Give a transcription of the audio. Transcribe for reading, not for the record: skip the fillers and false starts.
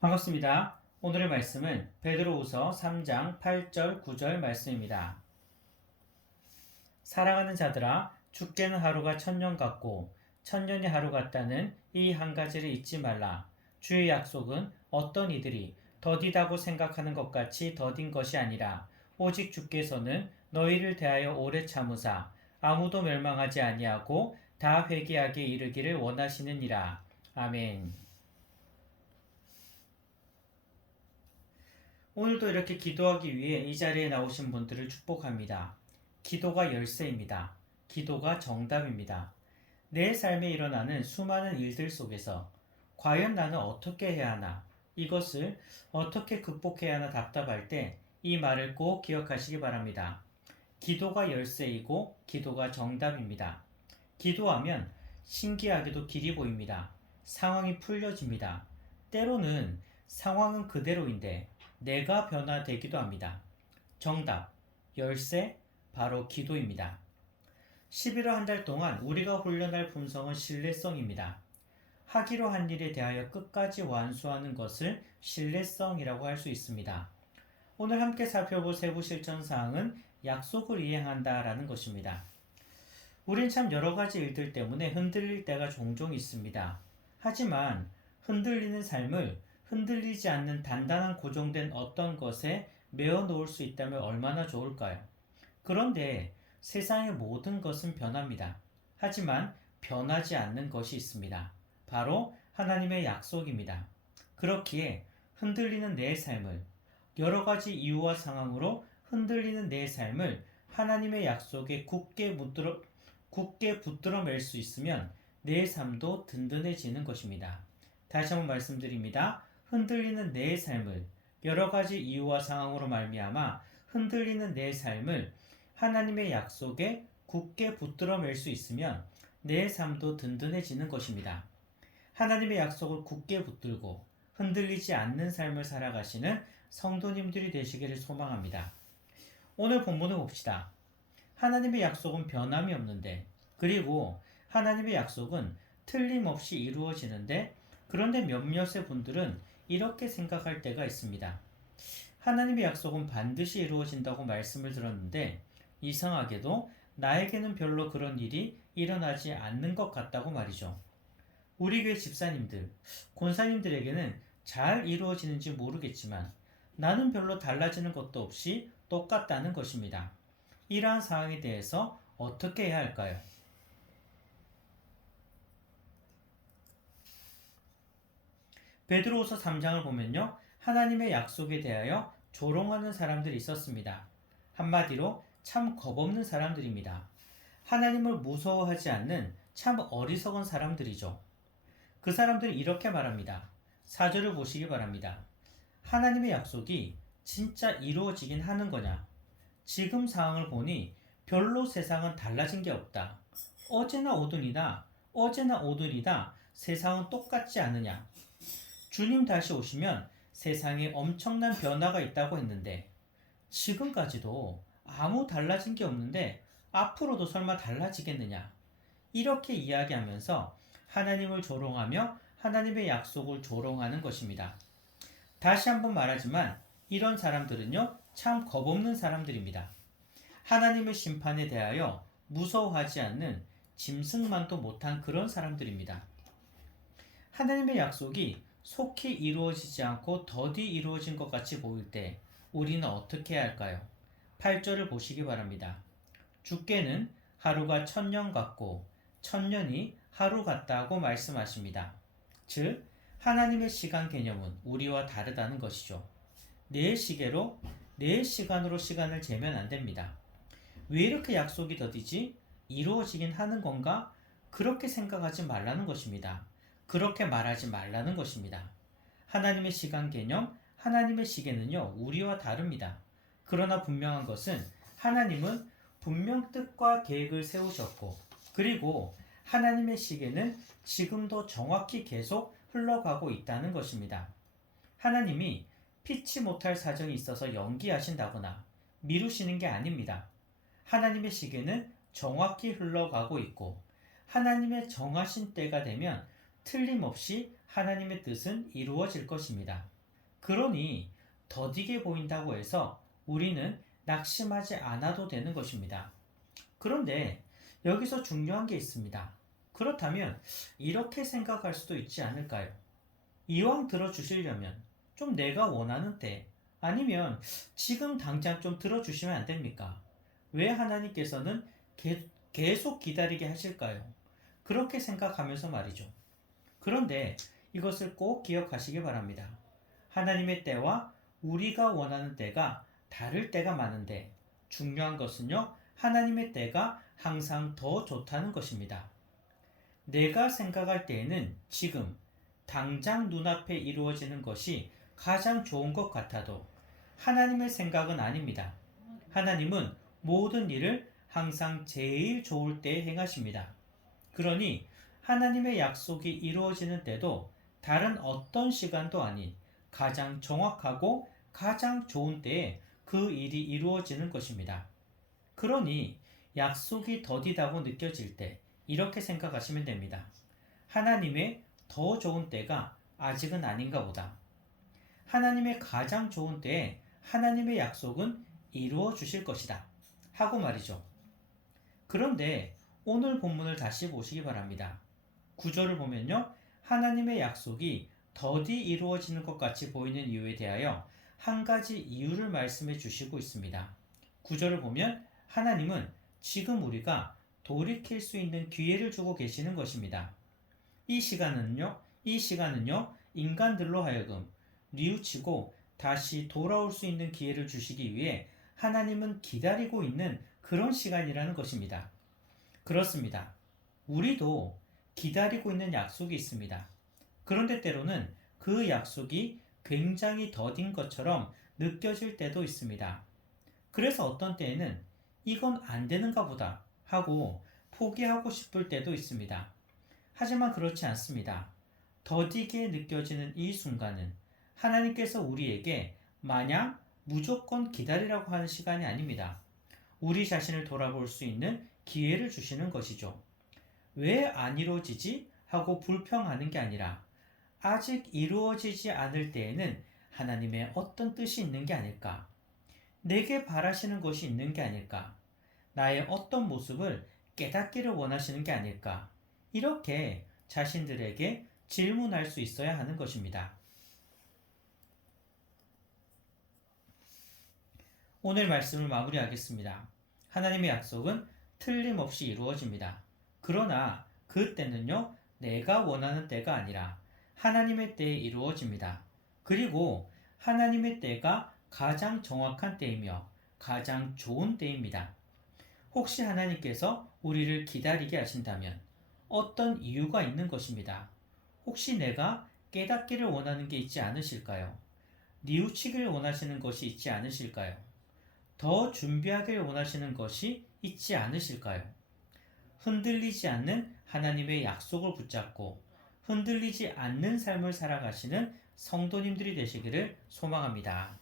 반갑습니다. 오늘의 말씀은 베드로후서 3장 8절 9절 말씀입니다. 사랑하는 자들아, 죽게는 하루가 천년 같고 천년이 하루 같다는 이 한 가지를 잊지 말라. 주의 약속은 어떤 이들이 더디다고 생각하는 것 같이 더딘 것이 아니라 오직 주께서는 너희를 대하여 오래 참으사 아무도 멸망하지 아니하고 다 회개하게 이르기를 원하시느니라. 아멘. 오늘도 이렇게 기도하기 위해 이 자리에 나오신 분들을 축복합니다. 기도가 열쇠입니다. 기도가 정답입니다. 내 삶에 일어나는 수많은 일들 속에서 과연 나는 어떻게 해야 하나, 이것을 어떻게 극복해야 하나 답답할 때 이 말을 꼭 기억하시기 바랍니다. 기도가 열쇠이고 기도가 정답입니다. 기도하면 신기하게도 길이 보입니다. 상황이 풀려집니다. 때로는 상황은 그대로인데 내가 변화되기도 합니다. 정답, 열쇠, 바로 기도입니다. 11월 한 달 동안 우리가 훈련할 품성은 신뢰성입니다. 하기로 한 일에 대하여 끝까지 완수하는 것을 신뢰성이라고 할 수 있습니다. 오늘 함께 살펴볼 세부 실천 사항은 약속을 이행한다라는 것입니다. 우린 참 여러 가지 일들 때문에 흔들릴 때가 종종 있습니다. 하지만 흔들리는 삶을 흔들리지 않는 단단한 고정된 어떤 것에 메어 놓을 수 있다면 얼마나 좋을까요? 그런데 세상의 모든 것은 변합니다. 하지만 변하지 않는 것이 있습니다. 바로 하나님의 약속입니다. 그렇기에 흔들리는 내 삶을, 여러 가지 이유와 상황으로 흔들리는 내 삶을 하나님의 약속에 굳게 붙들어 맬 수 있으면 내 삶도 든든해지는 것입니다. 다시 한번 말씀드립니다. 흔들리는 내 삶을, 여러 가지 이유와 상황으로 말미암아 흔들리는 내 삶을 하나님의 약속에 굳게 붙들어 맬 수 있으면 내 삶도 든든해지는 것입니다. 하나님의 약속을 굳게 붙들고 흔들리지 않는 삶을 살아가시는 성도님들이 되시기를 소망합니다. 오늘 본문을 봅시다. 하나님의 약속은 변함이 없는데, 그리고 하나님의 약속은 틀림없이 이루어지는데, 그런데 몇몇의 분들은 이렇게 생각할 때가 있습니다. 하나님의 약속은 반드시 이루어진다고 말씀을 들었는데, 이상하게도 나에게는 별로 그런 일이 일어나지 않는 것 같다고 말이죠. 우리 교회 집사님들, 권사님들에게는 잘 이루어지는지 모르겠지만 나는 별로 달라지는 것도 없이 똑같다는 것입니다. 이러한 상황에 대해서 어떻게 해야 할까요? 베드로후서 3장을 보면요. 하나님의 약속에 대하여 조롱하는 사람들이 있었습니다. 한마디로 참 겁없는 사람들입니다. 하나님을 무서워하지 않는 참 어리석은 사람들이죠. 그 사람들이 이렇게 말합니다. 4절을 보시기 바랍니다. 하나님의 약속이 진짜 이루어지긴 하는 거냐? 지금 상황을 보니 별로 세상은 달라진 게 없다. 어제나 오늘이다 세상은 똑같지 않느냐? 주님 다시 오시면 세상에 엄청난 변화가 있다고 했는데 지금까지도 아무 달라진 게 없는데 앞으로도 설마 달라지겠느냐? 이렇게 이야기하면서 하나님을 조롱하며 하나님의 약속을 조롱하는 것입니다. 다시 한번 말하지만 이런 사람들은요, 참 겁없는 사람들입니다. 하나님의 심판에 대하여 무서워하지 않는 짐승만도 못한 그런 사람들입니다. 하나님의 약속이 속히 이루어지지 않고 더디 이루어진 것 같이 보일 때 우리는 어떻게 해야 할까요? 8절을 보시기 바랍니다. 주께는 하루가 천년 같고 천년이 하루 같다고 말씀하십니다. 즉, 하나님의 시간 개념은 우리와 다르다는 것이죠. 내 시계로, 내 시간으로 시간을 재면 안 됩니다. 왜 이렇게 약속이 더디지? 이루어지긴 하는 건가? 그렇게 생각하지 말라는 것입니다. 그렇게 말하지 말라는 것입니다. 하나님의 시간 개념, 하나님의 시계는요, 우리와 다릅니다. 그러나 분명한 것은 하나님은 분명 뜻과 계획을 세우셨고, 그리고 하나님의 시계는 지금도 정확히 계속 흘러가고 있다는 것입니다. 하나님이 피치 못할 사정이 있어서 연기하신다거나 미루시는 게 아닙니다. 하나님의 시계는 정확히 흘러가고 있고 하나님의 정하신 때가 되면 틀림없이 하나님의 뜻은 이루어질 것입니다. 그러니 더디게 보인다고 해서 우리는 낙심하지 않아도 되는 것입니다. 그런데 여기서 중요한 게 있습니다. 그렇다면 이렇게 생각할 수도 있지 않을까요? 이왕 들어주시려면 좀 내가 원하는 때 아니면 지금 당장 좀 들어주시면 안 됩니까? 왜 하나님께서는 계속 기다리게 하실까요? 그렇게 생각하면서 말이죠. 그런데 이것을 꼭 기억하시기 바랍니다. 하나님의 때와 우리가 원하는 때가 다를 때가 많은데 중요한 것은요, 하나님의 때가 항상 더 좋다는 것입니다. 내가 생각할 때에는 지금 당장 눈앞에 이루어지는 것이 가장 좋은 것 같아도 하나님의 생각은 아닙니다. 하나님은 모든 일을 항상 제일 좋을 때에 행하십니다. 그러니 하나님의 약속이 이루어지는 때도 다른 어떤 시간도 아닌 가장 정확하고 가장 좋은 때에 그 일이 이루어지는 것입니다. 그러니 약속이 더디다고 느껴질 때 이렇게 생각하시면 됩니다. 하나님의 더 좋은 때가 아직은 아닌가 보다. 하나님의 가장 좋은 때에 하나님의 약속은 이루어 주실 것이다. 하고 말이죠. 그런데 오늘 본문을 다시 보시기 바랍니다. 구절을 보면요. 하나님의 약속이 더디 이루어지는 것 같이 보이는 이유에 대하여 한 가지 이유를 말씀해 주시고 있습니다. 구절을 보면 하나님은 지금 우리가 돌이킬 수 있는 기회를 주고 계시는 것입니다. 이 시간은요, 인간들로 하여금 뉘우치고 다시 돌아올 수 있는 기회를 주시기 위해 하나님은 기다리고 있는 그런 시간이라는 것입니다. 그렇습니다. 우리도 기다리고 있는 약속이 있습니다. 그런데 때로는 그 약속이 굉장히 더딘 것처럼 느껴질 때도 있습니다. 그래서 어떤 때에는 이건 안 되는가 보다 하고 포기하고 싶을 때도 있습니다. 하지만 그렇지 않습니다. 더디게 느껴지는 이 순간은 하나님께서 우리에게 마냥 무조건 기다리라고 하는 시간이 아닙니다. 우리 자신을 돌아볼 수 있는 기회를 주시는 것이죠. 왜 안 이루어지지? 하고 불평하는 게 아니라 아직 이루어지지 않을 때에는 하나님의 어떤 뜻이 있는 게 아닐까? 내게 바라시는 것이 있는 게 아닐까? 나의 어떤 모습을 깨닫기를 원하시는 게 아닐까? 이렇게 자신들에게 질문할 수 있어야 하는 것입니다. 오늘 말씀을 마무리하겠습니다. 하나님의 약속은 틀림없이 이루어집니다. 그러나 그 때는요, 내가 원하는 때가 아니라 하나님의 때에 이루어집니다. 그리고 하나님의 때가 가장 정확한 때이며 가장 좋은 때입니다. 혹시 하나님께서 우리를 기다리게 하신다면 어떤 이유가 있는 것입니다. 혹시 내가 깨닫기를 원하는 게 있지 않으실까요? 뉘우치기를 원하시는 것이 있지 않으실까요? 더 준비하기를 원하시는 것이 있지 않으실까요? 흔들리지 않는 하나님의 약속을 붙잡고 흔들리지 않는 삶을 살아가시는 성도님들이 되시기를 소망합니다.